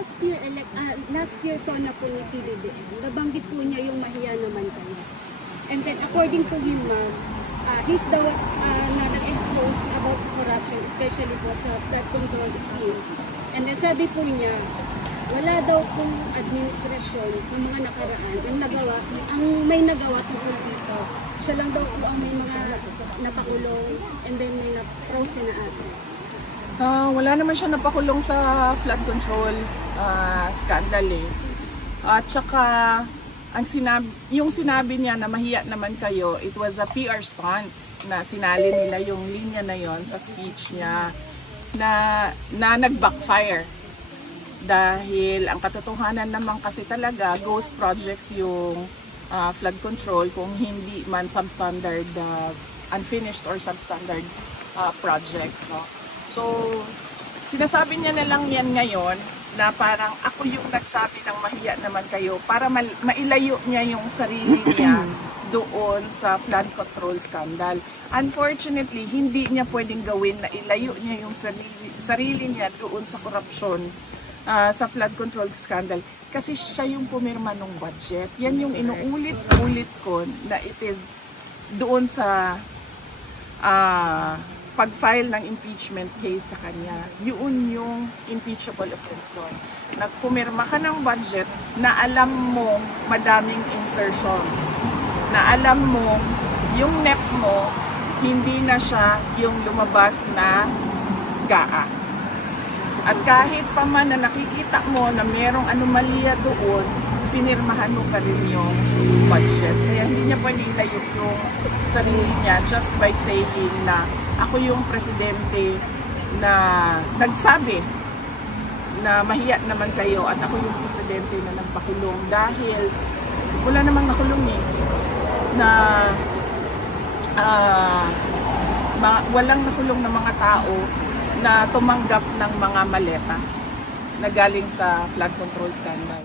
last year SONA po ni PBBM, nabanggit po niya yung mahiya naman kayo. And then according to him, ma'am, he's the na nag-expose about sa corruption, especially po sa flood control scheme. And then sabi po niya, wala daw pong administrasyon ng mga nakaraan ang may nagawa tungkol dito. Siya lang daw po ang may mga napakulong and then may na-frozen na asset. Wala naman siya napakulong sa flood control scandal eh. At saka yung sinabi niya na mahiya naman kayo, it was a PR stunt na sinali nila yung linya na yon sa speech niya na nag-backfire. Dahil ang katotohanan naman kasi talaga, ghost projects yung flood control kung hindi man substandard, unfinished or substandard projects. No? So, sinasabi niya na lang yan ngayon na parang ako yung nagsabi ng mahiya naman kayo para mailayo niya yung sarili niya doon sa flood control scandal. Unfortunately, hindi niya pwedeng gawin na ilayo niya yung sarili niya doon sa korupsyon sa flood control scandal kasi siya yung pumirma ng budget. Yan yung inuulit-ulit ko na it is doon sa pag-file ng impeachment case sa kanya. Yun yung impeachable offense doon. Nagpumirma ka ng budget na alam mong madaming insertions. Na alam mong yung NEP mo hindi na siya yung lumabas na GAA. At kahit pa man na nakikita mo na merong anomalya doon, pinirmahan mo pa rin yung budget. Kaya hindi niya pwede ilayo yung sarili niya just by saying na ako yung presidente na nagsabi na mahiya naman kayo at ako yung presidente na nagpakulong dahil wala namang nakulong eh na walang nakulong na mga tao na tumanggap ng mga maleta na galing sa flood control scandal.